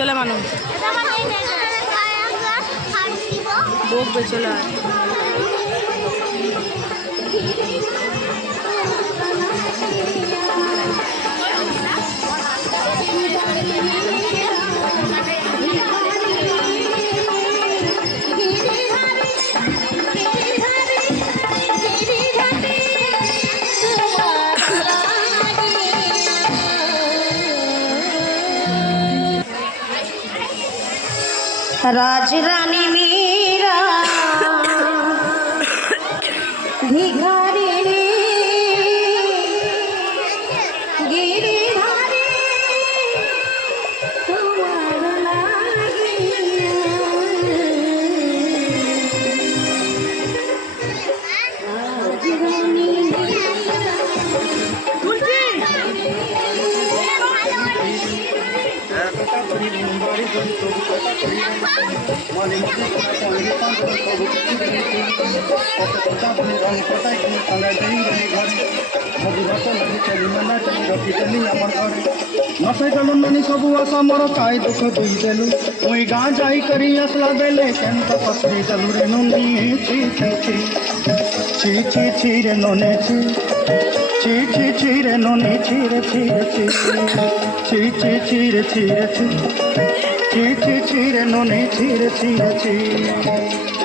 চলে মানু বকবে চলে আয়। राजरानी मीरा भिखारिणी गिरिधारी तुम्हार लागिया राजरानी नशे सबू आशा मोर काय दुख दुई देलु मुई गाँ जाई करी असला बेले केंत पसरी देलु रे नोनी ची ची ची ची ची ची रे नोने ची ची ची ची रे नोनी ची रे ची रे ची ची ची ची रे ची रे ची ची ची ची रे नोनी ची रे ची रे ची